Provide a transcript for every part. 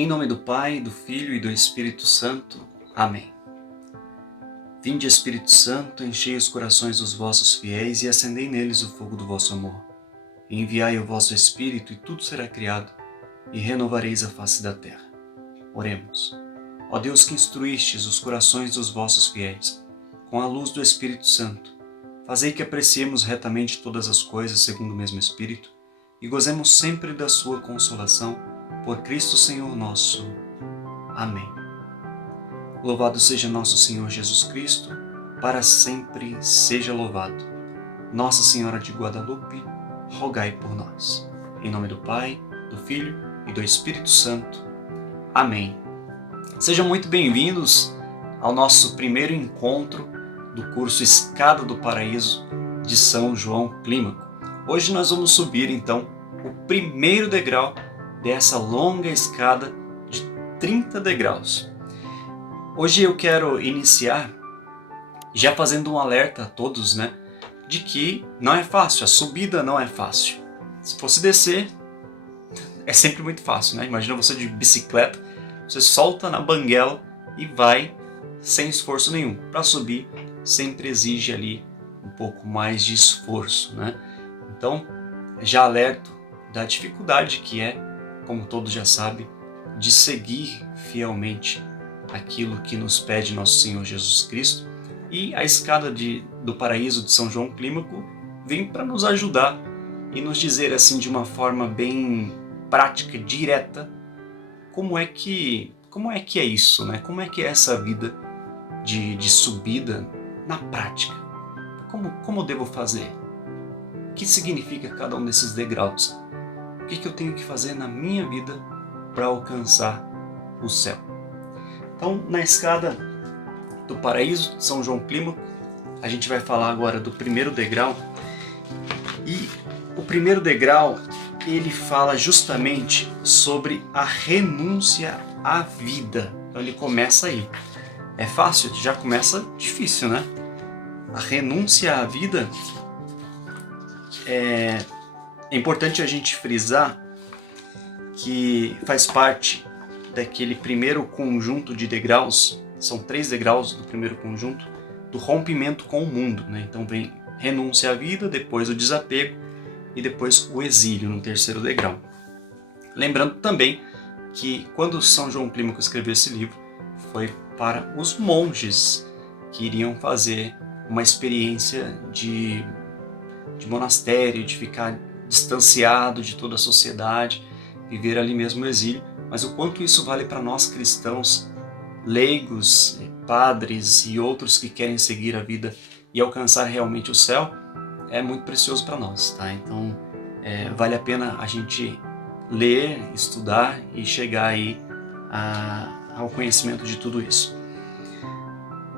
Em nome do Pai, do Filho e do Espírito Santo. Amém. Vinde, Espírito Santo, enchei os corações dos vossos fiéis e acendei neles o fogo do vosso amor. Enviai o vosso Espírito e tudo será criado, e renovareis a face da terra. Oremos. Ó Deus, que instruístes os corações dos vossos fiéis, com a luz do Espírito Santo, fazei que apreciemos retamente todas as coisas segundo o mesmo Espírito, e gozemos sempre da sua consolação, por Cristo Senhor nosso. Amém. Louvado seja nosso Senhor Jesus Cristo, para sempre seja louvado. Nossa Senhora de Guadalupe, rogai por nós. Em nome do Pai, do Filho e do Espírito Santo. Amém. Sejam muito bem-vindos ao nosso primeiro encontro do curso Escada do Paraíso de São João Clímaco. Hoje nós vamos subir, então, o primeiro degrau dessa longa escada de 30 degraus. Hoje eu quero iniciar já fazendo um alerta a todos, de que não é fácil, a subida não é fácil. Se fosse descer, é sempre muito fácil, Imagina você de bicicleta, você solta na banguela e vai sem esforço nenhum. Para subir, sempre exige ali um pouco mais de esforço, Então, já alerto da dificuldade que é, como todos já sabem, de seguir fielmente aquilo que nos pede nosso Senhor Jesus Cristo. E a escada do paraíso de São João Clímaco vem para nos ajudar e nos dizer assim de uma forma bem prática, direta, como é que é isso, Como é que é essa vida de subida na prática? Como devo fazer? O que significa cada um desses degraus? O que eu tenho que fazer na minha vida para alcançar o céu? Então, na escada do paraíso de São João Clímaco, a gente vai falar agora do primeiro degrau. E o primeiro degrau, ele fala justamente sobre a renúncia à vida. Então ele começa aí. É fácil? Já começa difícil, A renúncia à vida é importante a gente frisar que faz parte daquele primeiro conjunto de degraus, são 3 degraus do primeiro conjunto, do rompimento com o mundo. Então vem renúncia à vida, depois o desapego e depois o exílio no terceiro degrau. Lembrando também que quando São João Clímaco escreveu esse livro, foi para os monges que iriam fazer uma experiência de monastério, de ficar distanciado de toda a sociedade, viver ali mesmo o exílio. Mas o quanto isso vale para nós cristãos, leigos, padres e outros que querem seguir a vida e alcançar realmente o céu, é muito precioso para nós, Então, vale a pena a gente ler, estudar e chegar aí ao conhecimento de tudo isso.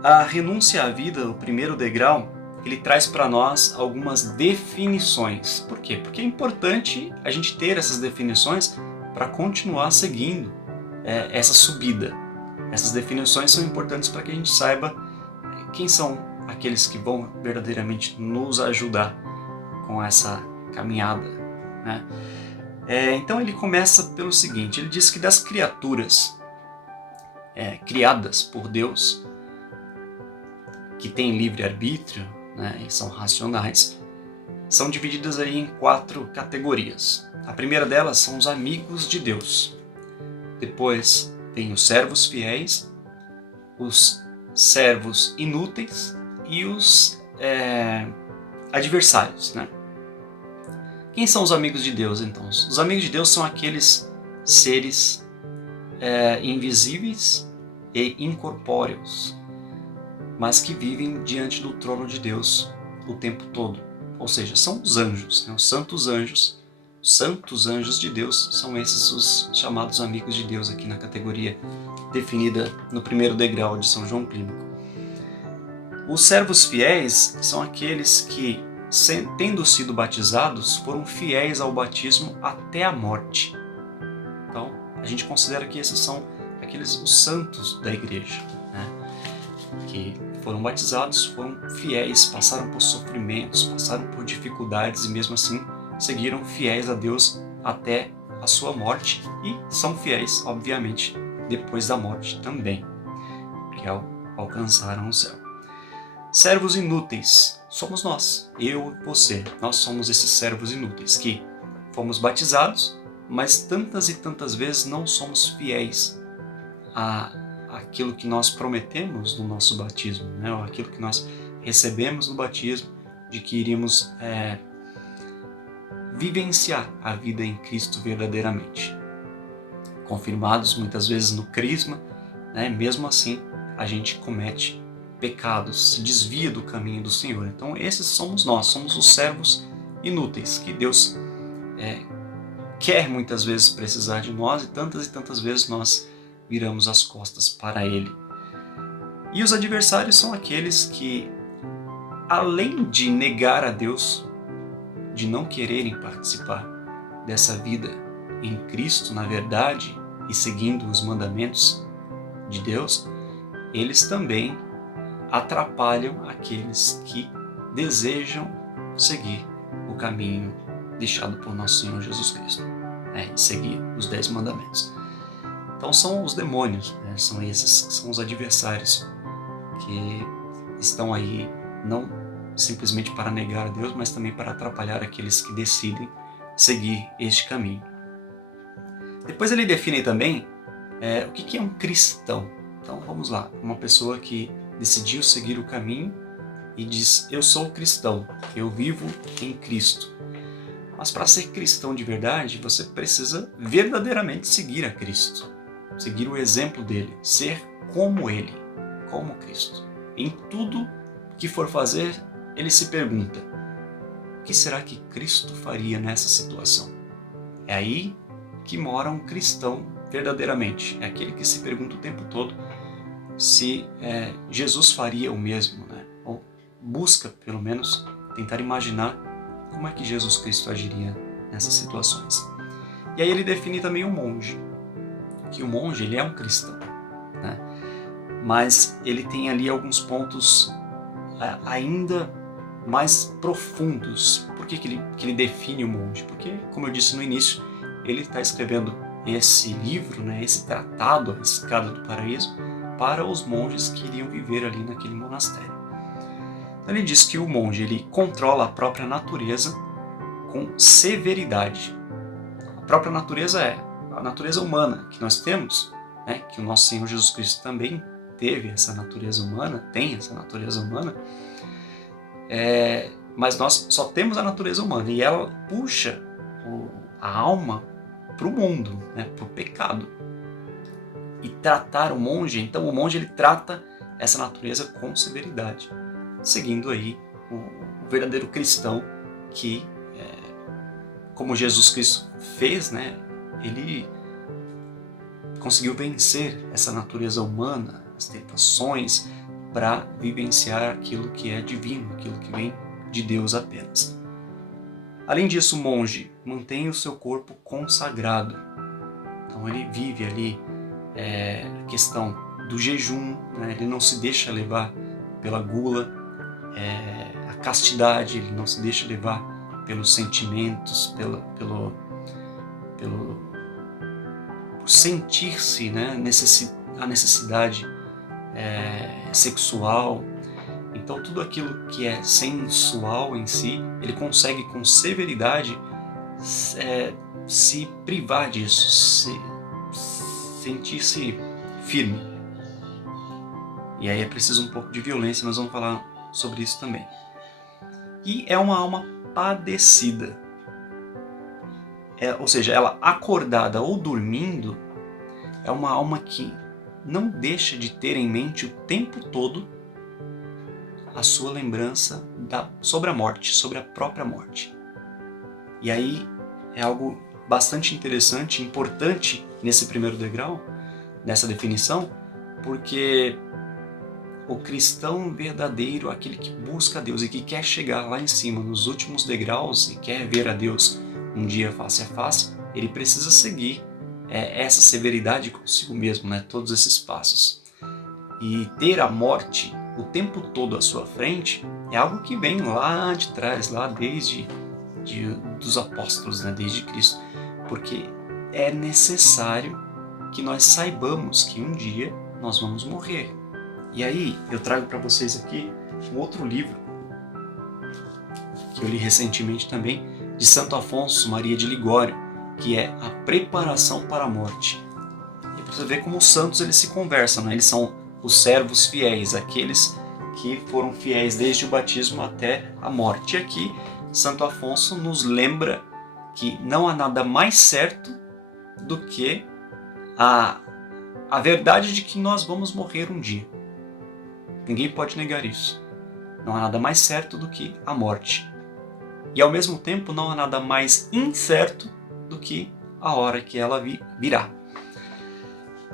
A renúncia à vida, o primeiro degrau, ele traz para nós algumas definições. Por quê? Porque é importante a gente ter essas definições para continuar seguindo essa subida. Essas definições são importantes para que a gente saiba quem são aqueles que vão verdadeiramente nos ajudar com essa caminhada. Então ele começa pelo seguinte, ele diz que das criaturas criadas por Deus, que têm livre-arbítrio, e são racionais, são divididas aí em 4 categorias. A primeira delas são os amigos de Deus. Depois tem os servos fiéis, os servos inúteis e os adversários. Quem são os amigos de Deus, então? Os amigos de Deus são aqueles seres invisíveis e incorpóreos, mas que vivem diante do trono de Deus o tempo todo. Ou seja, são os anjos, os santos anjos. Os santos anjos de Deus são esses os chamados amigos de Deus aqui na categoria definida no primeiro degrau de São João Clímaco. Os servos fiéis são aqueles que, tendo sido batizados, foram fiéis ao batismo até a morte. Então, a gente considera que esses são os santos da igreja, que foram batizados, foram fiéis, passaram por sofrimentos, passaram por dificuldades e mesmo assim seguiram fiéis a Deus até a sua morte e são fiéis, obviamente, depois da morte também, que alcançaram o céu. Servos inúteis somos nós, eu e você. Nós somos esses servos inúteis que fomos batizados, mas tantas e tantas vezes não somos fiéis àquilo que nós prometemos no nosso batismo, né? Ou aquilo que nós recebemos no batismo, de que iríamos vivenciar a vida em Cristo verdadeiramente. Confirmados muitas vezes no crisma, né? Mesmo assim a gente comete pecados, se desvia do caminho do Senhor. Então esses somos nós, somos os servos inúteis, que Deus quer muitas vezes precisar de nós e tantas vezes nós viramos as costas para Ele. E os adversários são aqueles que, além de negar a Deus, de não quererem participar dessa vida em Cristo, na verdade, e seguindo os mandamentos de Deus, eles também atrapalham aqueles que desejam seguir o caminho deixado por nosso Senhor Jesus Cristo, né? Seguir os 10 mandamentos. Então são os demônios, né? São esses que são os adversários que estão aí não simplesmente para negar a Deus, mas também para atrapalhar aqueles que decidem seguir este caminho. Depois ele define também o que é um cristão. Então vamos lá, uma pessoa que decidiu seguir o caminho e diz: eu sou cristão, eu vivo em Cristo. Mas para ser cristão de verdade, você precisa verdadeiramente seguir a Cristo, seguir o exemplo dele, ser como ele, como Cristo. Em tudo que for fazer, ele se pergunta: o que será que Cristo faria nessa situação? É aí que mora um cristão verdadeiramente. É aquele que se pergunta o tempo todo se Jesus faria o mesmo, né? Ou busca, pelo menos, tentar imaginar como é que Jesus Cristo agiria nessas situações. E aí ele define também o monge, que o monge ele é um cristão, né? Mas ele tem ali alguns pontos ainda mais profundos. Por que ele define o monge? Porque, como eu disse no início, ele está escrevendo esse livro, né, esse tratado, a Escada do Paraíso, para os monges que iriam viver ali naquele monastério. Então ele diz que o monge ele controla a própria natureza com severidade. A própria natureza é a natureza humana que nós temos, né, que o nosso Senhor Jesus Cristo também teve essa natureza humana, tem essa natureza humana, mas nós só temos a natureza humana e ela puxa a alma para o mundo, né, para o pecado. E tratar o monge, então o monge ele trata essa natureza com severidade, seguindo aí o verdadeiro cristão que, como Jesus Cristo fez, né, ele conseguiu vencer essa natureza humana, as tentações, para vivenciar aquilo que é divino, aquilo que vem de Deus apenas. Além disso, o monge mantém o seu corpo consagrado. Então ele vive ali a questão do jejum, né? Ele não se deixa levar pela gula, a castidade, ele não se deixa levar pelos sentimentos, por sentir-se, né, a necessidade sexual. Então tudo aquilo que é sensual em si, ele consegue com severidade se privar disso, sentir-se firme. E aí é preciso um pouco de violência, nós vamos falar sobre isso também. E é uma alma padecida. Ou seja, ela acordada ou dormindo, é uma alma que não deixa de ter em mente o tempo todo a sua lembrança sobre a morte, sobre a própria morte. E aí é algo bastante interessante, importante nesse primeiro degrau, nessa definição, porque o cristão verdadeiro, aquele que busca a Deus e que quer chegar lá em cima, nos últimos degraus, e quer ver a Deus um dia face a face, ele precisa seguir essa severidade consigo mesmo, né? Todos esses passos. E ter a morte o tempo todo à sua frente é algo que vem lá de trás, lá desde dos apóstolos, né? Desde Cristo. Porque é necessário que nós saibamos que um dia nós vamos morrer. E aí eu trago para vocês aqui um outro livro que eu li recentemente também, de Santo Afonso Maria de Ligório, que é A Preparação para a Morte. E para você ver como os santos eles se conversam, né? Eles são os servos fiéis, aqueles que foram fiéis desde o batismo até a morte. E aqui Santo Afonso nos lembra que não há nada mais certo do que a verdade de que nós vamos morrer um dia. Ninguém pode negar isso. Não há nada mais certo do que a morte. E ao mesmo tempo não há nada mais incerto do que a hora que ela virá.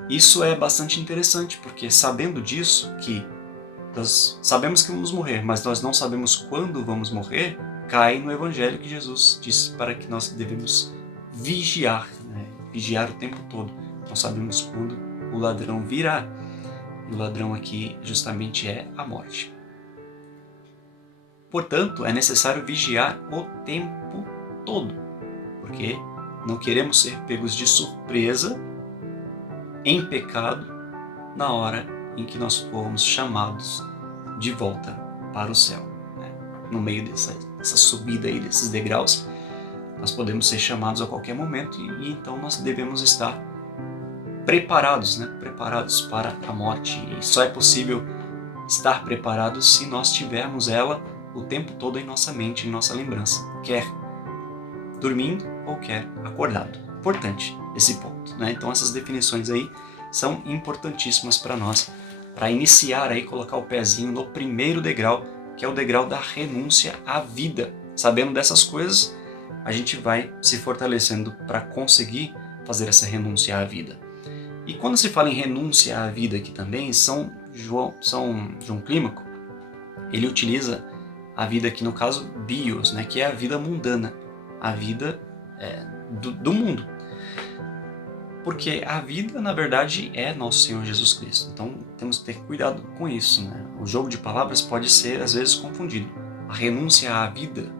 Isso é bastante interessante, porque sabendo disso, que nós sabemos que vamos morrer, mas nós não sabemos quando vamos morrer, cai no Evangelho que Jesus disse para que nós devemos vigiar, né? Vigiar o tempo todo. Não sabemos quando o ladrão virá. E o ladrão aqui justamente é a morte. Portanto, é necessário vigiar o tempo todo, porque não queremos ser pegos de surpresa em pecado na hora em que nós formos chamados de volta para o céu. Né? No meio dessa subida aí, desses degraus, nós podemos ser chamados a qualquer momento e então nós devemos estar preparados, né? Preparados para a morte. E só é possível estar preparados se nós tivermos ela o tempo todo em nossa mente, em nossa lembrança, quer dormindo ou quer acordado. Importante esse ponto, né? Então essas definições aí são importantíssimas para nós, para iniciar aí, colocar o pezinho no primeiro degrau, que é o degrau da renúncia à vida. Sabendo dessas coisas, a gente vai se fortalecendo para conseguir fazer essa renúncia à vida. E quando se fala em renúncia à vida aqui também, São João Clímaco, ele utiliza a vida aqui no caso bios, né, que é a vida mundana, a vida do mundo. Porque a vida, na verdade, é nosso Senhor Jesus Cristo. Então, temos que ter cuidado com isso, né? O jogo de palavras pode ser, às vezes, confundido. A renúncia à vida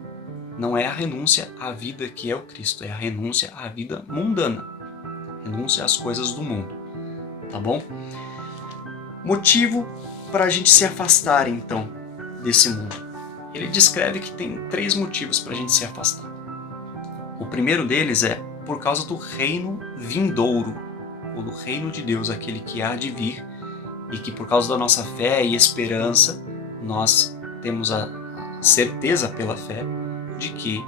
não é a renúncia à vida que é o Cristo, é a renúncia à vida mundana. Renúncia às coisas do mundo. Tá bom? Motivo para a gente se afastar, então, desse mundo. Ele descreve que tem 3 motivos para a gente se afastar. O primeiro deles é por causa do reino vindouro, ou do reino de Deus, aquele que há de vir, e que por causa da nossa fé e esperança, nós temos a certeza pela fé de que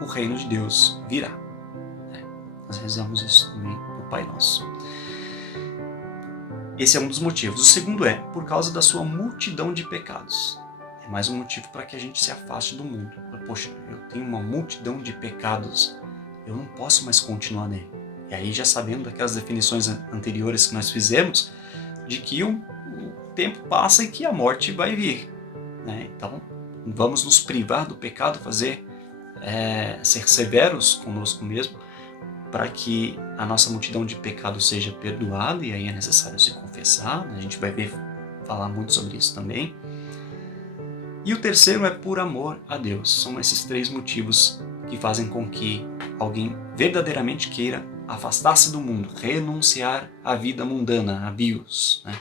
o reino de Deus virá. Nós rezamos isso também no Pai Nosso. Esse é um dos motivos. O segundo é por causa da sua multidão de pecados. É mais um motivo para que a gente se afaste do mundo. Poxa, eu tenho uma multidão de pecados, eu não posso mais continuar nele. E aí, já sabendo daquelas definições anteriores que nós fizemos, de que o tempo passa e que a morte vai vir. Né? Então, vamos nos privar do pecado, ser severos conosco mesmo, para que a nossa multidão de pecados seja perdoada, e aí é necessário se confessar, né? A gente vai falar muito sobre isso também. E o terceiro é por amor a Deus. São esses 3 motivos que fazem com que alguém verdadeiramente queira afastar-se do mundo, renunciar à vida mundana, a bios. Né?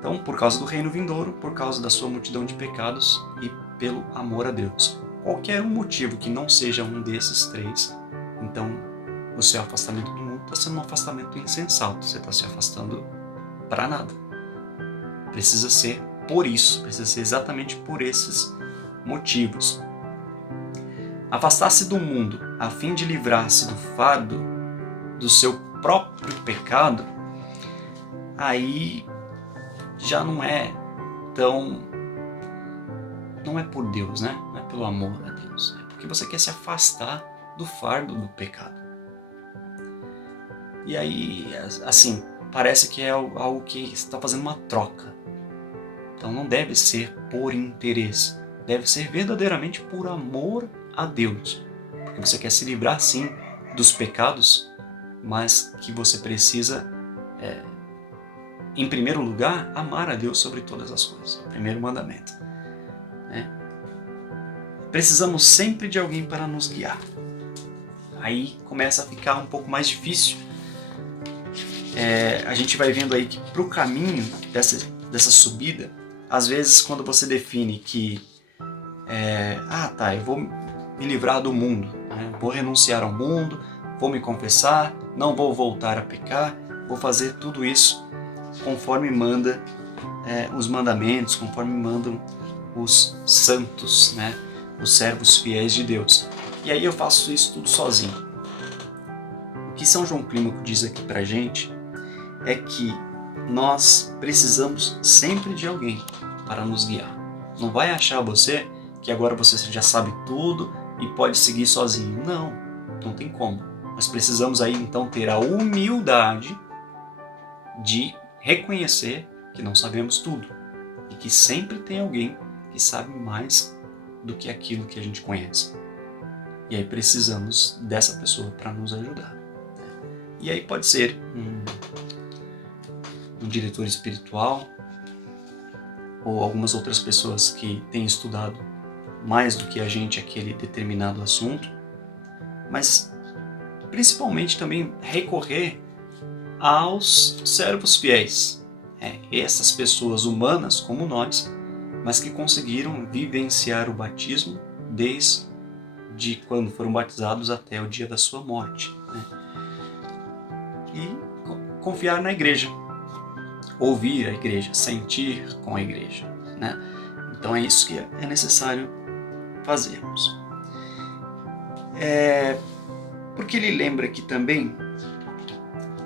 Então, por causa do reino vindouro, por causa da sua multidão de pecados e pelo amor a Deus. Qualquer um motivo que não seja um desses 3, então o seu afastamento do mundo está sendo um afastamento insensato. Você está se afastando para nada. Precisa ser por isso, precisa ser exatamente por esses motivos. Afastar-se do mundo a fim de livrar-se do fardo do seu próprio pecado, aí já não é por Deus, né? Não é pelo amor a Deus. É porque você quer se afastar do fardo do pecado. E aí, assim, parece que é algo que você está fazendo uma troca. Então não deve ser por interesse, deve ser verdadeiramente por amor a Deus. Porque você quer se livrar, sim, dos pecados, mas que você precisa, em primeiro lugar, amar a Deus sobre todas as coisas. O primeiro mandamento. Né? Precisamos sempre de alguém para nos guiar. aí começa a ficar um pouco mais difícil. A gente vai vendo aí que para o caminho dessa subida, às vezes quando você define que eu vou me livrar do mundo, né? Vou renunciar ao mundo, vou me confessar, não vou voltar a pecar, vou fazer tudo isso conforme manda os mandamentos, conforme mandam os santos, né? Os servos fiéis de Deus. E aí eu faço isso tudo sozinho. O que São João Clímaco diz aqui pra gente é que nós precisamos sempre de alguém para nos guiar. Não vai achar você que agora você já sabe tudo e pode seguir sozinho. Não, não tem como. Nós precisamos aí então ter a humildade de reconhecer que não sabemos tudo e que sempre tem alguém que sabe mais do que aquilo que a gente conhece. E aí precisamos dessa pessoa para nos ajudar. E aí pode ser um diretor espiritual ou algumas outras pessoas que têm estudado mais do que a gente aquele determinado assunto, mas principalmente também recorrer aos servos fiéis, essas pessoas humanas como nós, mas que conseguiram vivenciar o batismo desde quando foram batizados até o dia da sua morte, né? E confiar na igreja, ouvir a igreja, sentir com a igreja, né? Então é isso que é necessário fazermos. Porque ele lembra aqui também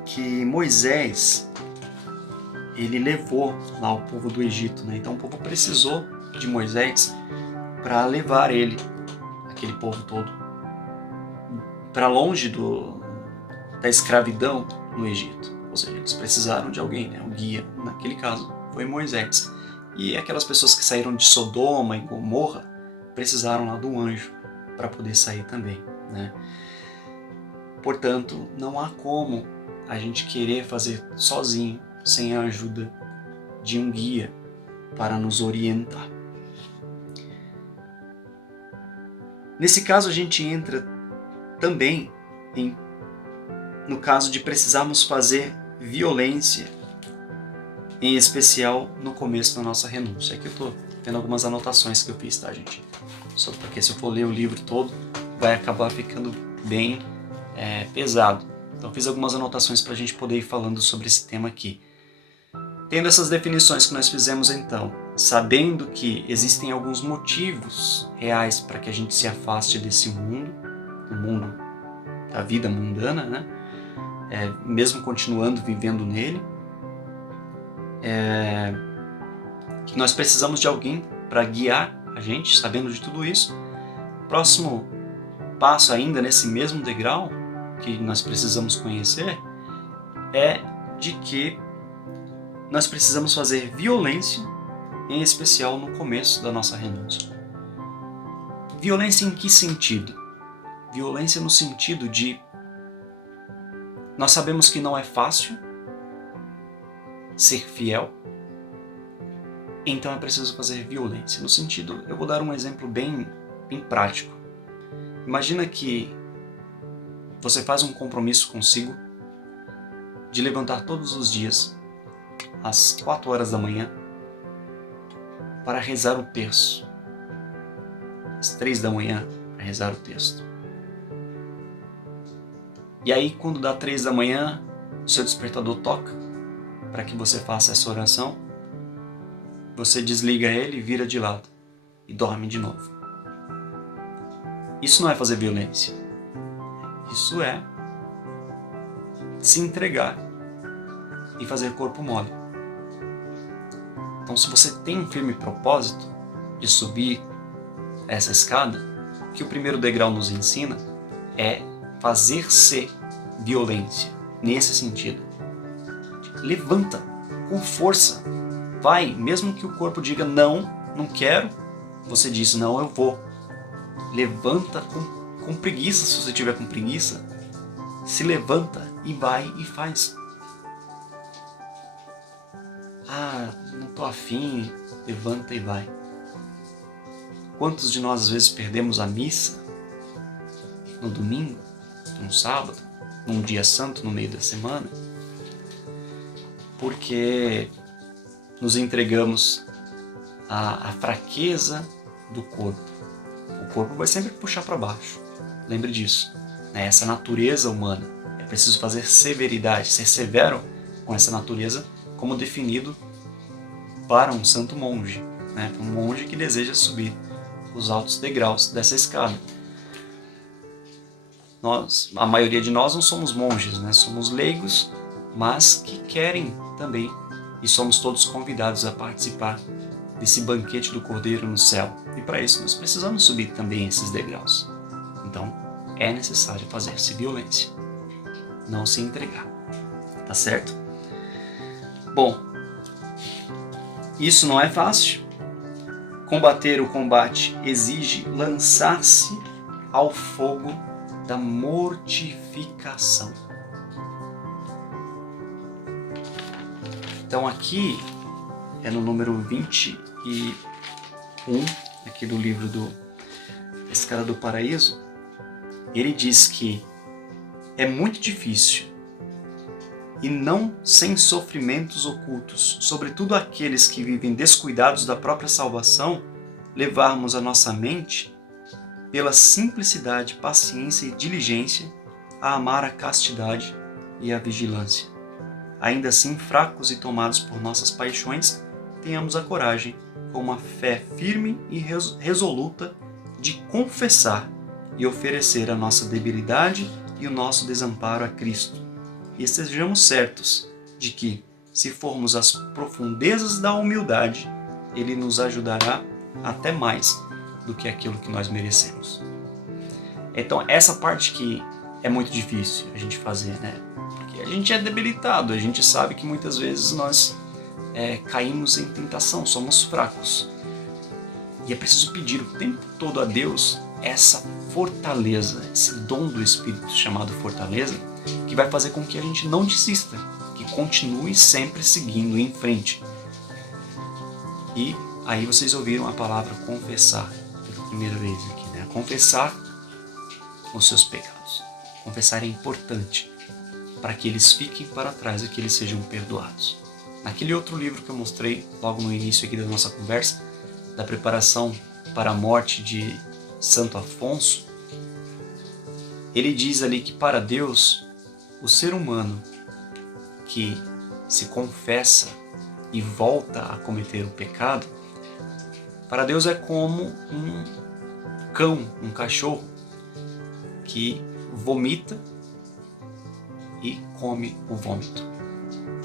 que Moisés, ele levou lá o povo do Egito, né? Então o povo precisou de Moisés para levar aquele povo todo, para longe da escravidão no Egito. Ou seja, eles precisaram de alguém, né? Um guia. Naquele caso foi Moisés. E aquelas pessoas que saíram de Sodoma e Gomorra precisaram lá do anjo para poder sair também, né? Portanto, não há como a gente querer fazer sozinho, sem a ajuda de um guia para nos orientar. Nesse caso, a gente entra também no caso de precisarmos fazer violência, em especial no começo da nossa renúncia. Aqui eu estou tendo algumas anotações que eu fiz, tá, gente? Só porque se eu for ler o livro todo, vai acabar ficando bem pesado. Então fiz algumas anotações para a gente poder ir falando sobre esse tema aqui. Tendo essas definições que nós fizemos então, sabendo que existem alguns motivos reais para que a gente se afaste desse mundo, do mundo da vida mundana, né? Mesmo continuando vivendo nele, que nós precisamos de alguém para guiar a gente, sabendo de tudo isso. Próximo passo ainda nesse mesmo degrau que nós precisamos conhecer é de que nós precisamos fazer violência, em especial no começo da nossa renúncia. Violência em que sentido? Violência no sentido de nós sabemos que não é fácil ser fiel, então é preciso fazer violência. No sentido, eu vou dar um exemplo bem prático. Imagina que você faz um compromisso consigo de levantar todos os dias às 4 horas da manhã para rezar o terço, às 3 da manhã para rezar o texto. E aí, quando dá 3 da manhã, o seu despertador toca para que você faça essa oração, você desliga ele, vira de lado e dorme de novo. Isso não é fazer violência. Isso é se entregar e fazer corpo mole. Então, se você tem um firme propósito de subir essa escada, o que o primeiro degrau nos ensina é fazer-se violência, nesse sentido. Levanta com força, vai, mesmo que o corpo diga não, não quero, você diz não, eu vou. Levanta com preguiça, se você tiver com preguiça, se levanta e vai e faz. Não tô afim, levanta e vai. Quantos de nós às vezes perdemos a missa no domingo num sábado, num dia santo no meio da semana, porque nos entregamos à fraqueza do corpo. O corpo vai sempre puxar para baixo. Lembre disso. Né? Essa natureza humana. É preciso fazer severidade, ser severo com essa natureza, como definido para um santo monge. Né? Um monge que deseja subir os altos degraus dessa escada. A maioria de nós não somos monges, né? Somos leigos, mas que querem também, e somos todos convidados a participar desse banquete do Cordeiro no céu. E para isso nós precisamos subir também esses degraus. Então é necessário fazer-se violência, não se entregar, tá certo? Bom, isso não é fácil. Combater o combate exige lançar-se ao fogo da mortificação. Então aqui é no número 21 aqui do livro do Escada do Paraíso. Ele diz que é muito difícil e não sem sofrimentos ocultos, sobretudo aqueles que vivem descuidados da própria salvação, levarmos a nossa mente pela simplicidade, paciência e diligência a amar a castidade e a vigilância. Ainda assim, fracos e tomados por nossas paixões, tenhamos a coragem, com uma fé firme e resoluta, de confessar e oferecer a nossa debilidade e o nosso desamparo a Cristo. E estejamos certos de que, se formos às profundezas da humildade, Ele nos ajudará até mais do que aquilo que nós merecemos. Então, essa parte que é muito difícil a gente fazer, né? Porque a gente é debilitado, a gente sabe que muitas vezes nós caímos em tentação, somos fracos. E é preciso pedir o tempo todo a Deus essa fortaleza, esse dom do Espírito chamado fortaleza, que vai fazer com que a gente não desista, que continue sempre seguindo em frente. E aí vocês ouviram a palavra confessar pela primeira vez aqui, né? Confessar os seus pecados. Confessar é importante para que eles fiquem para trás e que eles sejam perdoados. Naquele outro livro que eu mostrei logo no início aqui da nossa conversa, da preparação para a morte de Santo Afonso, ele diz ali que para Deus, o ser humano que se confessa e volta a cometer o pecado, para Deus é como um cão, um cachorro que vomita e come o vômito.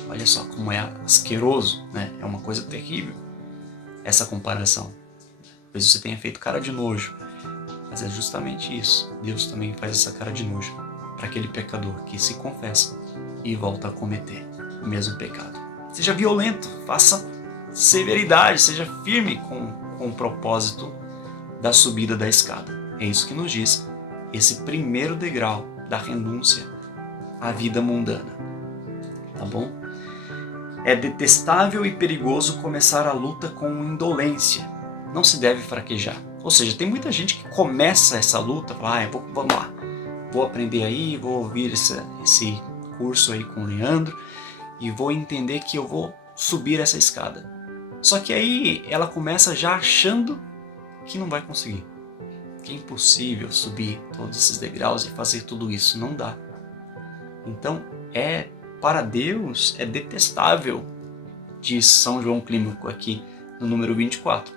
Olha só como é asqueroso, né? É uma coisa terrível essa comparação. Talvez você tenha feito cara de nojo, mas é justamente isso. Deus também faz essa cara de nojo para aquele pecador que se confessa e volta a cometer o mesmo pecado. Seja violento, faça severidade, seja firme com o propósito da subida da escada. É isso que nos diz esse primeiro degrau da renúncia à vida mundana. Tá bom? É detestável e perigoso começar a luta com indolência. Não se deve fraquejar. Ou seja, tem muita gente que começa essa luta, fala, vamos lá, vou aprender aí, vou ouvir esse curso aí com o Leandro e vou entender que eu vou subir essa escada. Só que aí ela começa já achando que não vai conseguir. Que é impossível subir todos esses degraus e fazer tudo isso. Não dá. Então, para Deus, é detestável, diz São João Clímaco aqui no número 24.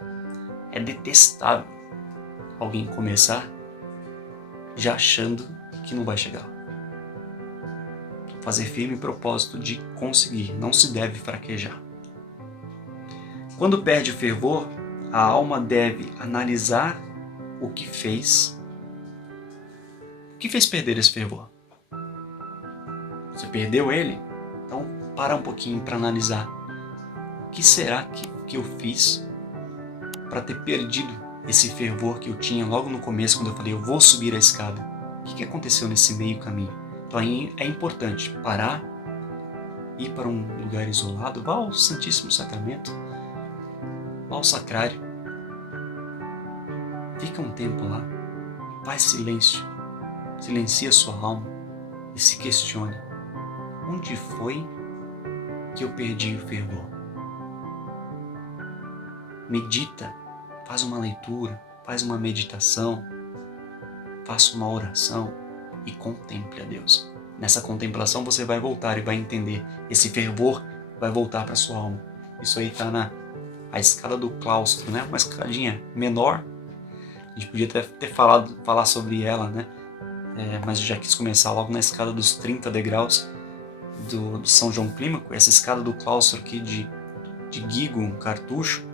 É detestável alguém começar já achando que não vai chegar. Fazer firme propósito de conseguir, não se deve fraquejar. Quando perde o fervor, a alma deve analisar o que fez. O que fez perder esse fervor? Você perdeu ele? Então para um pouquinho para analisar. O que será que eu fiz para ter perdido esse fervor que eu tinha logo no começo, quando eu falei, eu vou subir a escada? O que aconteceu nesse meio caminho? Então aí é importante parar, ir para um lugar isolado, vá ao Santíssimo Sacramento, vá ao sacrário, fica um tempo lá, faz silêncio silencie a sua alma e se questione: onde foi que eu perdi o fervor? Medita, faz uma leitura, faz uma meditação, faça uma oração e contemple a Deus. Nessa contemplação você vai voltar e vai entender. Esse fervor vai voltar para a sua alma. Isso aí está na escada do claustro, né? Uma escadinha menor. A gente podia até falar sobre ela, né? Mas eu já quis começar logo na escada dos 30 degraus do São João Clímaco. Essa escada do claustro aqui de Guigo, um cartucho,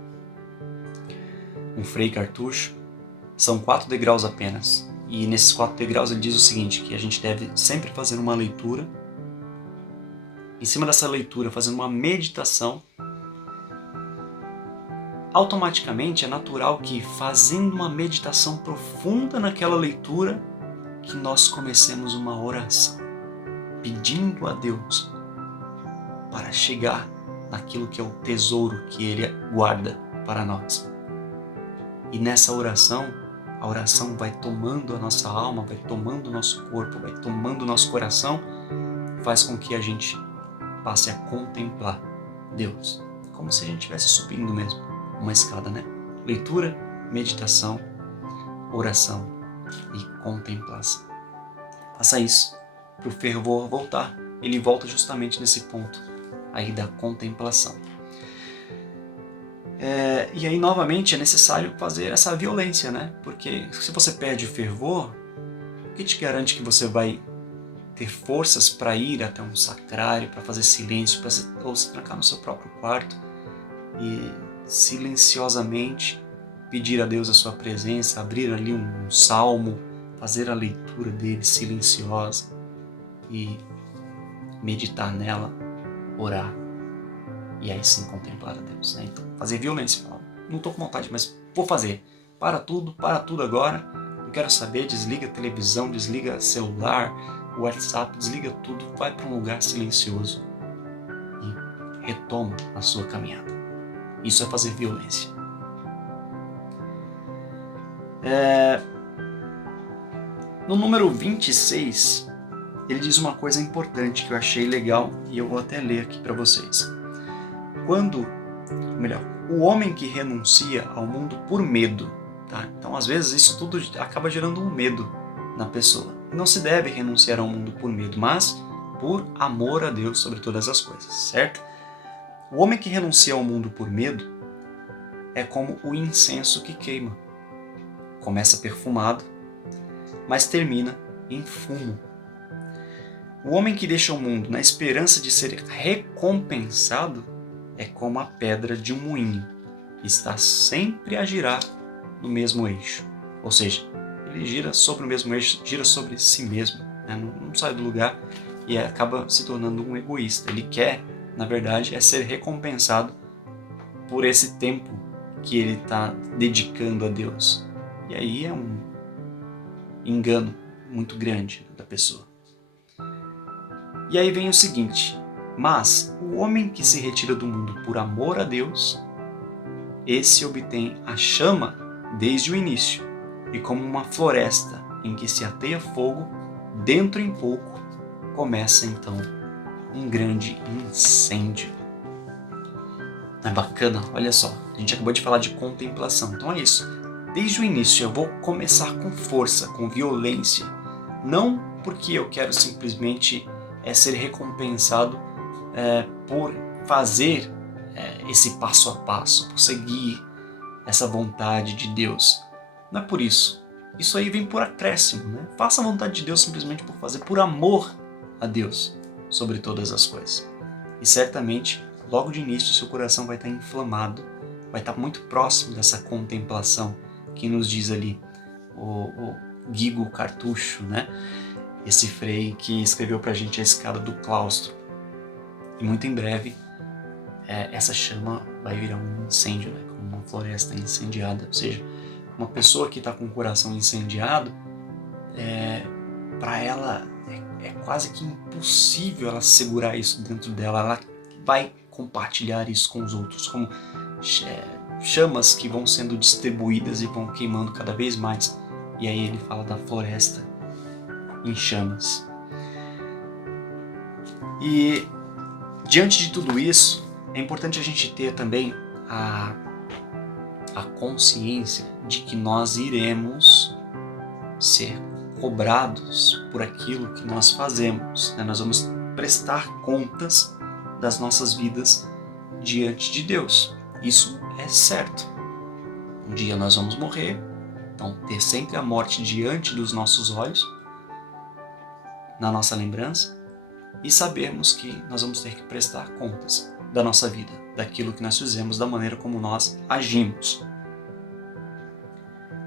um frei cartucho, são 4 degraus apenas. E nesses 4 degraus ele diz o seguinte, que a gente deve sempre fazer uma leitura. Em cima dessa leitura, fazendo uma meditação, automaticamente é natural que, fazendo uma meditação profunda naquela leitura, que nós comecemos uma oração, pedindo a Deus para chegar naquilo que é o tesouro que Ele guarda para nós. E nessa oração, a oração vai tomando a nossa alma, vai tomando o nosso corpo, vai tomando o nosso coração, faz com que a gente passe a contemplar Deus, como se a gente estivesse subindo mesmo uma escada, né? Leitura, meditação, oração e contemplação. Faça isso para o fervor voltar. Ele volta justamente nesse ponto aí da contemplação. E aí, novamente, é necessário fazer essa violência, né? Porque se você perde o fervor, o que te garante que você vai ter forças para ir até um sacrário, para fazer silêncio, ou se trancar no seu próprio quarto e silenciosamente pedir a Deus a sua presença, abrir ali um salmo, fazer a leitura dele silenciosa e meditar nela, orar e aí sim contemplar a Deus, né? Então, fazer violência, falar, não estou com vontade, mas vou fazer. Para tudo agora, eu quero saber, desliga a televisão, desliga celular, o WhatsApp, desliga tudo, vai para um lugar silencioso e retoma a sua caminhada. Isso é fazer violência. No número 26, ele diz uma coisa importante que eu achei legal e eu vou até ler aqui para vocês. O homem que renuncia ao mundo por medo, tá? Então às vezes isso tudo acaba gerando um medo na pessoa. Não se deve renunciar ao mundo por medo, mas por amor a Deus sobre todas as coisas, certo? O homem que renuncia ao mundo por medo é como o incenso que queima. Começa perfumado, mas termina em fumo. O homem que deixa o mundo na esperança de ser recompensado é como a pedra de um moinho, que está sempre a girar no mesmo eixo. Ou seja, ele gira sobre o mesmo eixo, gira sobre si mesmo, né? Não sai do lugar e acaba se tornando um egoísta. Ele quer, na verdade, ser recompensado por esse tempo que ele está dedicando a Deus. E aí é um engano muito grande da pessoa. E aí vem o seguinte: mas o homem que se retira do mundo por amor a Deus, esse obtém a chama desde o início, e como uma floresta em que se ateia fogo, dentro em pouco começa então um grande incêndio. É bacana? Olha só, a gente acabou de falar de contemplação, então é isso. Desde o início eu vou começar com força, com violência, não porque eu quero simplesmente ser recompensado por fazer esse passo a passo, por seguir essa vontade de Deus. Não é por isso. Isso aí vem por acréscimo, né? Faça a vontade de Deus simplesmente por fazer, por amor a Deus sobre todas as coisas. E certamente, logo de início, seu coração vai estar inflamado, vai estar muito próximo dessa contemplação que nos diz ali o Guigo Cartucho, né? Esse frei que escreveu pra gente a escada do claustro. E muito em breve, essa chama vai virar um incêndio, né? Como uma floresta incendiada. Ou seja, uma pessoa que está com o coração incendiado, para ela é quase que impossível ela segurar isso dentro dela. Ela vai compartilhar isso com os outros, como chamas que vão sendo distribuídas e vão queimando cada vez mais. E aí ele fala da floresta em chamas. E diante de tudo isso, é importante a gente ter também a consciência de que nós iremos ser cobrados por aquilo que nós fazemos, né? Nós vamos prestar contas das nossas vidas diante de Deus. Isso é certo. Um dia nós vamos morrer, então ter sempre a morte diante dos nossos olhos, na nossa lembrança, e sabermos que nós vamos ter que prestar contas da nossa vida, daquilo que nós fizemos, da maneira como nós agimos.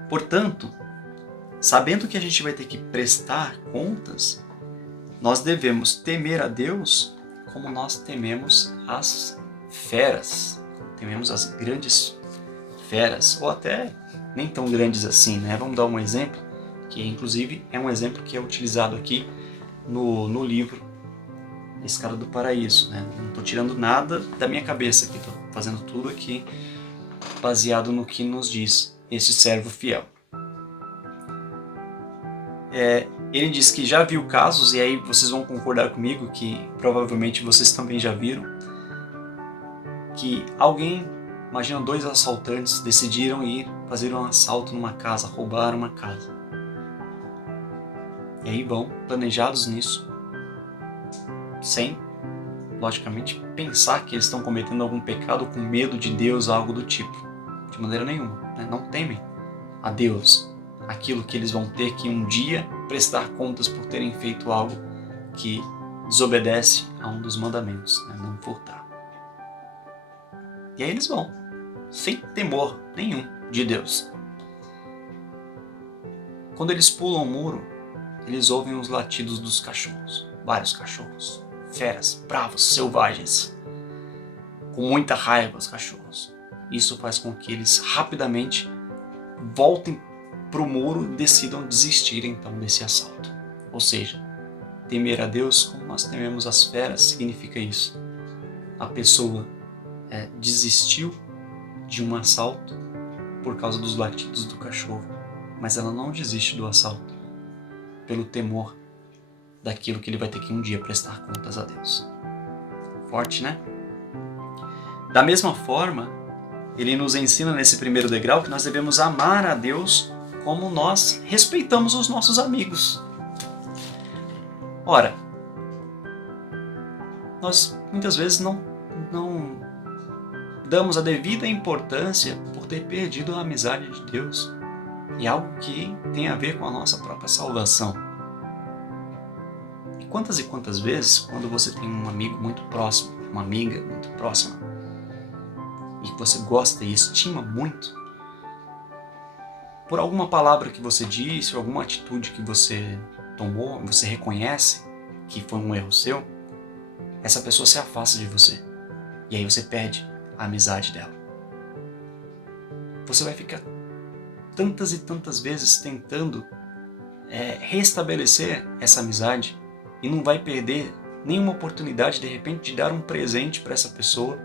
Portanto, sabendo que a gente vai ter que prestar contas, nós devemos temer a Deus como nós tememos as feras, tememos as grandes feras, ou até nem tão grandes assim, né? Vamos dar um exemplo, que inclusive é um exemplo que é utilizado aqui no livro Escada do Paraíso, né? Não estou tirando nada da minha cabeça aqui, estou fazendo tudo aqui baseado no que nos diz esse servo fiel. Ele diz que já viu casos, e aí vocês vão concordar comigo que provavelmente vocês também já viram, que alguém, imagina 2 assaltantes, decidiram ir fazer um assalto numa casa, roubar uma casa. E aí vão planejados nisso, sem, logicamente, pensar que eles estão cometendo algum pecado com medo de Deus, algo do tipo. De maneira nenhuma, né? Não temem a Deus, aquilo que eles vão ter que um dia prestar contas por terem feito algo que desobedece a um dos mandamentos, né? Não furtar. E aí eles vão, sem temor nenhum de Deus. Quando eles pulam o muro, eles ouvem os latidos dos cachorros, vários cachorros, feras, bravos, selvagens, com muita raiva os cachorros. Isso faz com que eles rapidamente voltem para o muro e decidam desistir então desse assalto. Ou seja, temer a Deus como nós tememos as feras significa isso. A pessoa desistiu de um assalto por causa dos latidos do cachorro, mas ela não desiste do assalto pelo temor daquilo que ele vai ter que um dia prestar contas a Deus. Forte, né? Da mesma forma, ele nos ensina nesse primeiro degrau que nós devemos amar a Deus como nós respeitamos os nossos amigos. Ora, nós muitas vezes não damos a devida importância por ter perdido a amizade de Deus. E algo que tem a ver com a nossa própria salvação. E quantas vezes, quando você tem um amigo muito próximo, uma amiga muito próxima, e que você gosta e estima muito, por alguma palavra que você disse, ou alguma atitude que você tomou, você reconhece que foi um erro seu, essa pessoa se afasta de você. E aí você perde a amizade dela. Você vai ficar tantas e tantas vezes tentando restabelecer essa amizade e não vai perder nenhuma oportunidade, de repente, de dar um presente para essa pessoa,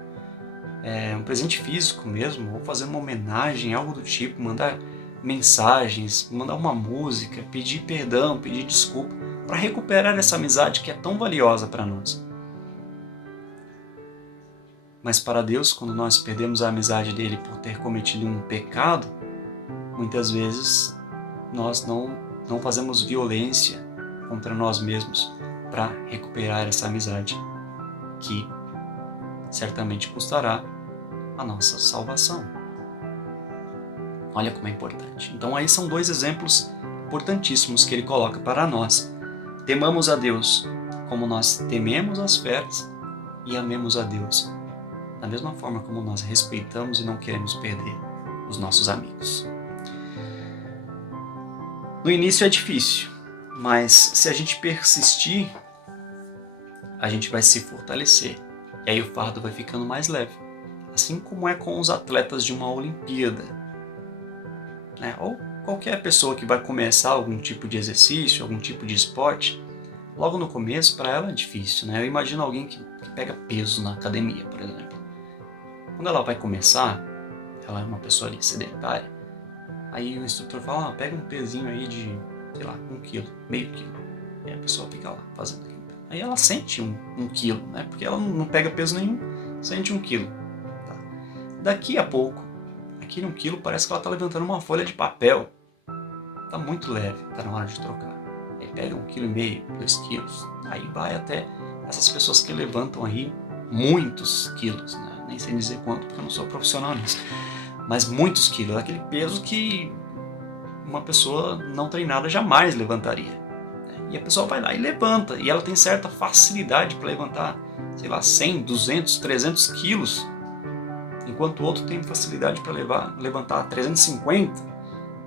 um presente físico mesmo, ou fazer uma homenagem, algo do tipo, mandar mensagens, mandar uma música, pedir perdão, pedir desculpa, para recuperar essa amizade que é tão valiosa para nós. Mas para Deus, quando nós perdemos a amizade dele por ter cometido um pecado, muitas vezes nós não fazemos violência contra nós mesmos para recuperar essa amizade, que certamente custará a nossa salvação. Olha como é importante. Então aí são 2 exemplos importantíssimos que ele coloca para nós. Temamos a Deus como nós tememos as feras e amemos a Deus da mesma forma como nós respeitamos e não queremos perder os nossos amigos. No início é difícil, mas se a gente persistir, a gente vai se fortalecer. E aí o fardo vai ficando mais leve. Assim como é com os atletas de uma Olimpíada, né? Ou qualquer pessoa que vai começar algum tipo de exercício, algum tipo de esporte, logo no começo para ela é difícil, né? Eu imagino alguém que pega peso na academia, por exemplo. Quando ela vai começar, ela é uma pessoa ali sedentária, aí o instrutor fala, pega um pezinho aí de, sei lá, 1 quilo, meio quilo. E a pessoa fica lá fazendo aquilo. Aí ela sente um quilo, né? Porque ela não pega peso nenhum, sente 1 quilo. Tá? Daqui a pouco, aquele 1 quilo parece que ela está levantando uma folha de papel. Está muito leve, está na hora de trocar. Aí pega 1,5 kg, 2 quilos. Aí vai até essas pessoas que levantam aí muitos quilos, né? Nem sei dizer quanto, porque eu não sou profissional nisso. Mas muitos quilos, aquele peso que uma pessoa não treinada jamais levantaria. E a pessoa vai lá e levanta, e ela tem certa facilidade para levantar, sei lá, 100, 200, 300 quilos, enquanto o outro tem facilidade para levantar 350,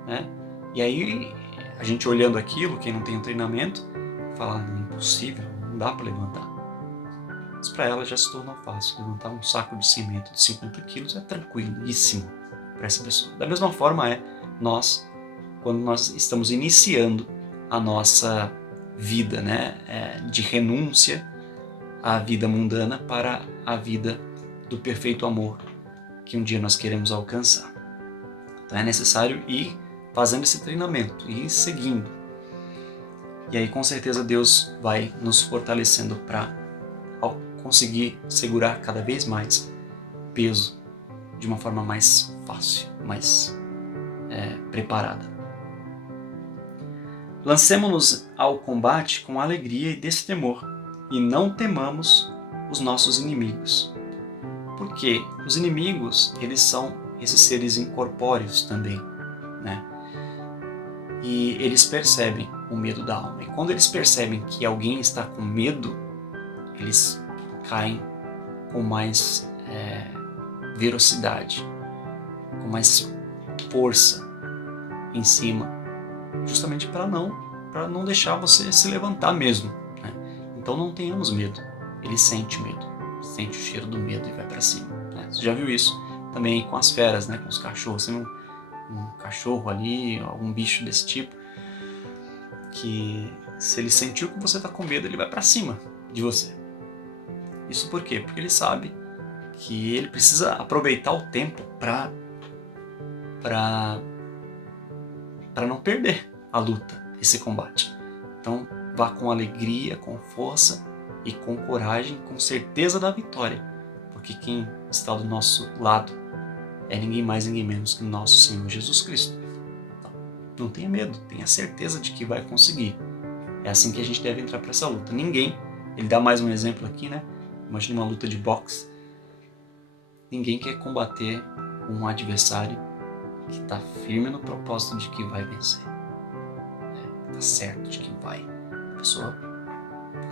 né? E aí, a gente olhando aquilo, quem não tem um treinamento, fala, é impossível, não dá para levantar. Mas para ela já se tornou fácil. Levantar um saco de cimento de 50 quilos é tranquilíssimo para essa pessoa. Da mesma forma nós, quando nós estamos iniciando a nossa vida, né, de renúncia à vida mundana para a vida do perfeito amor que um dia nós queremos alcançar. Então é necessário ir fazendo esse treinamento, ir seguindo. E aí com certeza Deus vai nos fortalecendo para conseguir segurar cada vez mais peso de uma forma mais fácil, mais preparada. Lancemo-nos ao combate com alegria e destemor, e não temamos os nossos inimigos. Porque os inimigos, eles são esses seres incorpóreos também, né? E eles percebem o medo da alma. E quando eles percebem que alguém está com medo, eles caem com mais velocidade, com mais força em cima, justamente para não deixar você se levantar mesmo, né? Então não tenhamos medo. Ele sente medo, sente o cheiro do medo e vai para cima, né? Você já viu isso também com as feras, né? Com os cachorros. Você um cachorro ali, algum bicho desse tipo, que se ele sentiu que você está com medo, ele vai para cima de você. Isso por quê? Porque ele sabe que ele precisa aproveitar o tempo para não perder a luta, esse combate. Então vá com alegria, com força e com coragem, com certeza da vitória, porque quem está do nosso lado é ninguém mais, ninguém menos que nosso Senhor Jesus Cristo. Então, não tenha medo, tenha certeza de que vai conseguir. É assim que a gente deve entrar para essa luta. Ninguém, ele dá mais um exemplo aqui, né? Imagina uma luta de boxe. Ninguém quer combater um adversário que está firme no propósito de que vai vencer. Está certo de que vai. A pessoa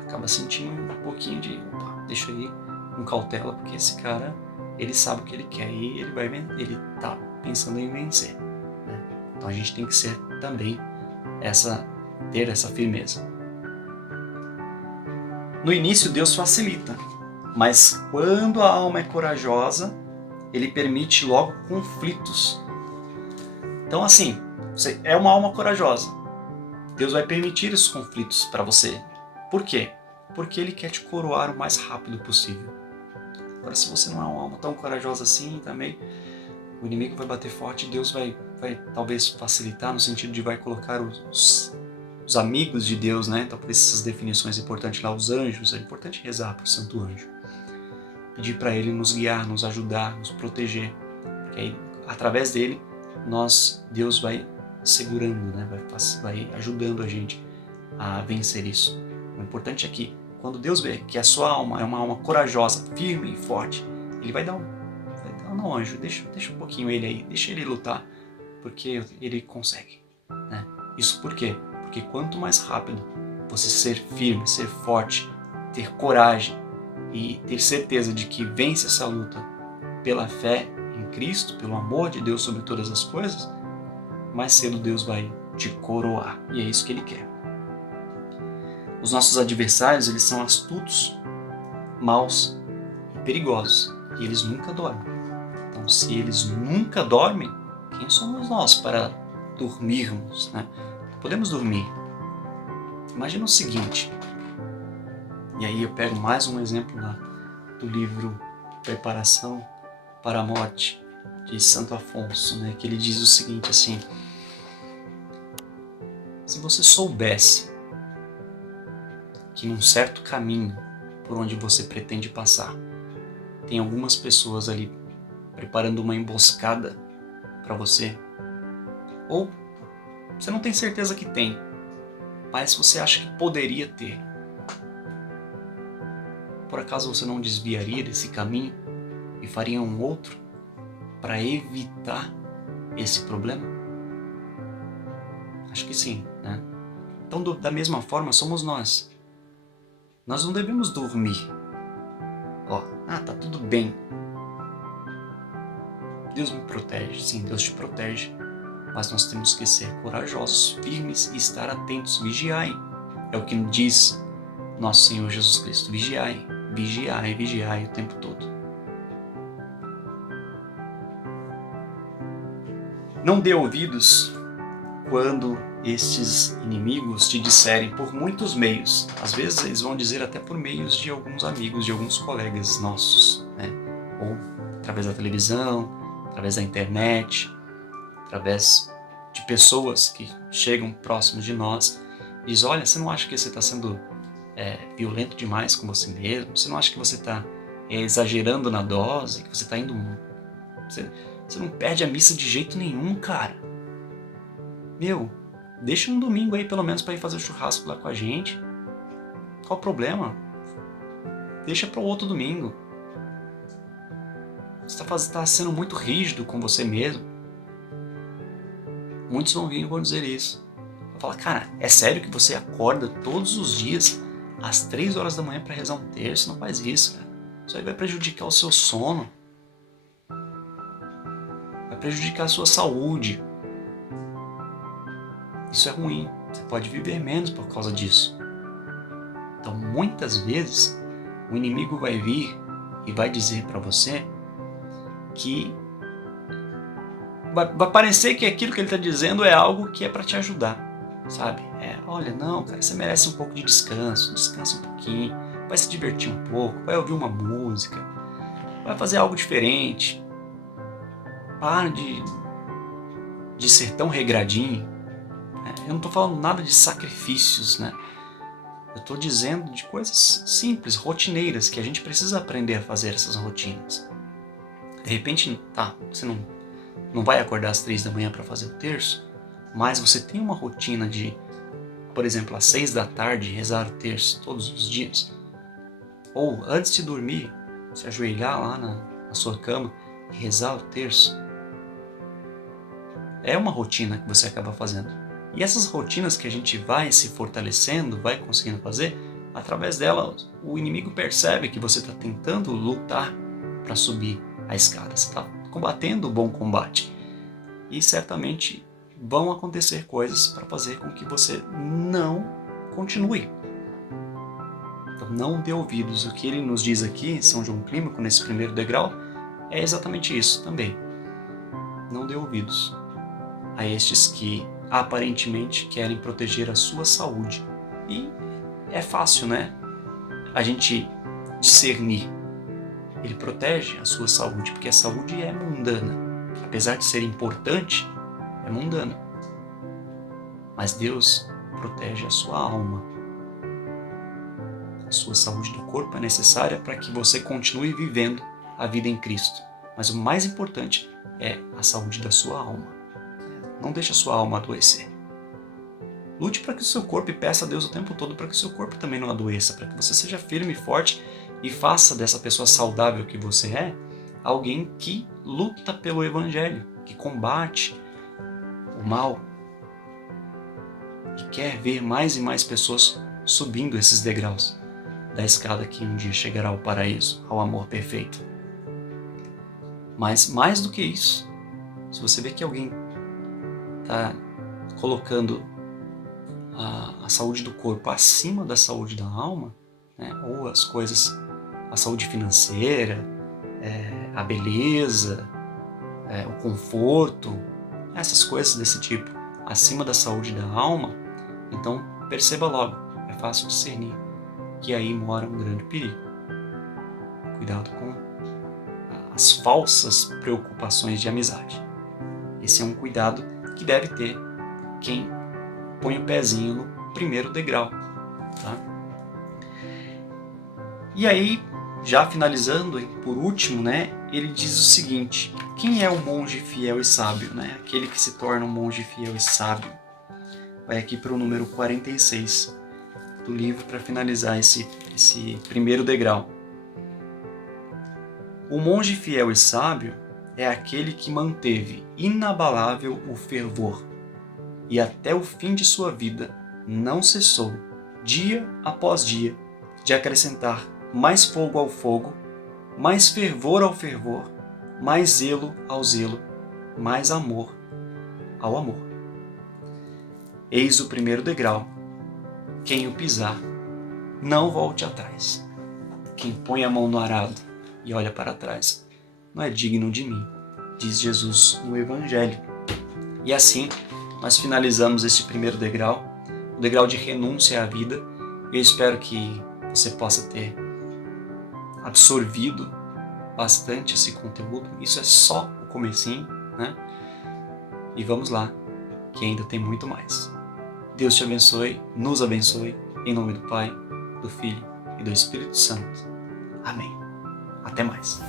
acaba sentindo um pouquinho de, opa, deixa aí com cautela, porque esse cara, ele sabe o que ele quer e ele está pensando em vencer, né? Então a gente tem que ser também ter essa firmeza. No início Deus facilita, mas quando a alma é corajosa, ele permite logo conflitos. Então assim, você é uma alma corajosa, Deus vai permitir esses conflitos para você. Por quê? Porque Ele quer te coroar o mais rápido possível. Agora, se você não é uma alma tão corajosa assim, também o inimigo vai bater forte e Deus vai talvez facilitar, no sentido de vai colocar os amigos de Deus, né? Então, por essas definições importantes lá, os anjos, é importante rezar para o Santo Anjo. Pedir para Ele nos guiar, nos ajudar, nos proteger. Porque aí, através dele, Deus vai segurando, né? vai ajudando a gente a vencer isso. O importante é que, quando Deus vê que a sua alma é uma alma corajosa, firme e forte, Ele vai dar não, anjo, deixa um pouquinho ele aí, deixa ele lutar, porque ele consegue, né? Isso por quê? Porque quanto mais rápido você ser firme, ser forte, ter coragem e ter certeza de que vence essa luta pela fé em Cristo, pelo amor de Deus sobre todas as coisas, mais cedo Deus vai te coroar, e é isso que Ele quer. Os nossos adversários, eles são astutos, maus e perigosos, e eles nunca dormem. Então, se eles nunca dormem, quem somos nós para dormirmos, né? Podemos dormir. Imagina o seguinte, e aí eu pego mais um exemplo lá do livro Preparação para a Morte, de Santo Afonso, né? Que ele diz o seguinte assim: se você soubesse que num certo caminho por onde você pretende passar, tem algumas pessoas ali preparando uma emboscada para você, ou você não tem certeza que tem, mas você acha que poderia ter. Por acaso você não desviaria desse caminho e faria um outro para evitar esse problema? Acho que sim, né? Então, da mesma forma, somos nós. Nós não devemos dormir. Tá tudo bem. Deus me protege. Sim, Deus te protege. Mas nós temos que ser corajosos, firmes e estar atentos. Vigiai. É o que diz nosso Senhor Jesus Cristo. Vigiai, vigiai, vigiai o tempo todo. Não dê ouvidos quando estes inimigos te disserem por muitos meios. Às vezes eles vão dizer até por meios de alguns amigos, de alguns colegas nossos, né? Ou através da televisão, através da internet, através de pessoas que chegam próximos de nós. Diz, olha, você não acha que você está sendo violento demais com você mesmo? Você não acha que você está exagerando na dose? Que você está indo... Você não perde a missa de jeito nenhum, cara. Meu, deixa um domingo aí pelo menos para ir fazer o churrasco lá com a gente. Qual o problema? Deixa para o outro domingo. Você está sendo muito rígido com você mesmo. Muitos vão vir e vão dizer isso. Vão falar, cara, é sério que você acorda todos os dias às 3 horas da manhã para rezar um terço? Não faz isso, cara. Isso aí vai prejudicar o seu sono. Vai prejudicar a sua saúde. Isso é ruim. Você pode viver menos por causa disso. Então, muitas vezes, o inimigo vai vir e vai dizer para você que vai parecer que aquilo que ele está dizendo é algo que é para te ajudar, sabe? Olha, não, cara, você merece um pouco de descanso, descansa um pouquinho, vai se divertir um pouco, vai ouvir uma música, vai fazer algo diferente. Para de ser tão regradinho. Eu não estou falando nada de sacrifícios, né? Eu estou dizendo de coisas simples, rotineiras, que a gente precisa aprender a fazer essas rotinas. De repente, você não vai acordar às 3 da manhã para fazer o terço, mas você tem uma rotina de, por exemplo, às 6 da tarde, rezar o terço todos os dias. Ou antes de dormir, se ajoelhar lá na sua cama e rezar o terço. É uma rotina que você acaba fazendo. E essas rotinas que a gente vai se fortalecendo, vai conseguindo fazer, através delas o inimigo percebe que você está tentando lutar para subir a escada. Você está combatendo o bom combate. E certamente vão acontecer coisas para fazer com que você não continue. Então não dê ouvidos. O que ele nos diz aqui em São João Clímaco, nesse primeiro degrau, é exatamente isso também. Não dê ouvidos a estes que aparentemente querem proteger a sua saúde. E é fácil, né? A gente discernir. Ele protege a sua saúde, porque a saúde é mundana. Apesar de ser importante, é mundana. Mas Deus protege a sua alma. A sua saúde do corpo é necessária para que você continue vivendo a vida em Cristo. Mas o mais importante é a saúde da sua alma. Não deixe a sua alma adoecer. Lute para que o seu corpo, e peça a Deus o tempo todo para que o seu corpo também não adoeça, para que você seja firme e forte e faça dessa pessoa saudável que você é, alguém que luta pelo Evangelho, que combate o mal e quer ver mais e mais pessoas subindo esses degraus da escada que um dia chegará ao paraíso, ao amor perfeito. Mas mais do que isso, se você vê que alguém está colocando a saúde do corpo acima da saúde da alma, né? Ou as coisas, a saúde financeira, a beleza, o conforto, essas coisas desse tipo, acima da saúde da alma, então perceba logo, é fácil discernir que aí mora um grande perigo. Cuidado com as falsas preocupações de amizade. Esse é um cuidado que deve ter quem põe o pezinho no primeiro degrau, tá? E aí, já finalizando, e por último, né, ele diz o seguinte: quem é o monge fiel e sábio, né? Aquele que se torna um monge fiel e sábio. Vai aqui para o número 46 do livro para finalizar esse primeiro degrau. O monge fiel e sábio é aquele que manteve inabalável o fervor e até o fim de sua vida não cessou, dia após dia, de acrescentar mais fogo ao fogo, mais fervor ao fervor, mais zelo ao zelo, mais amor ao amor. Eis o primeiro degrau. Quem o pisar, não volte atrás. Quem põe a mão no arado e olha para trás, não é digno de mim, diz Jesus no Evangelho. E assim, nós finalizamos este primeiro degrau, o degrau de renúncia à vida. Eu espero que você possa ter absorvido bastante esse conteúdo. Isso é só o comecinho, né? E vamos lá, que ainda tem muito mais. Deus te abençoe, nos abençoe, em nome do Pai, do Filho e do Espírito Santo. Amém. Até mais.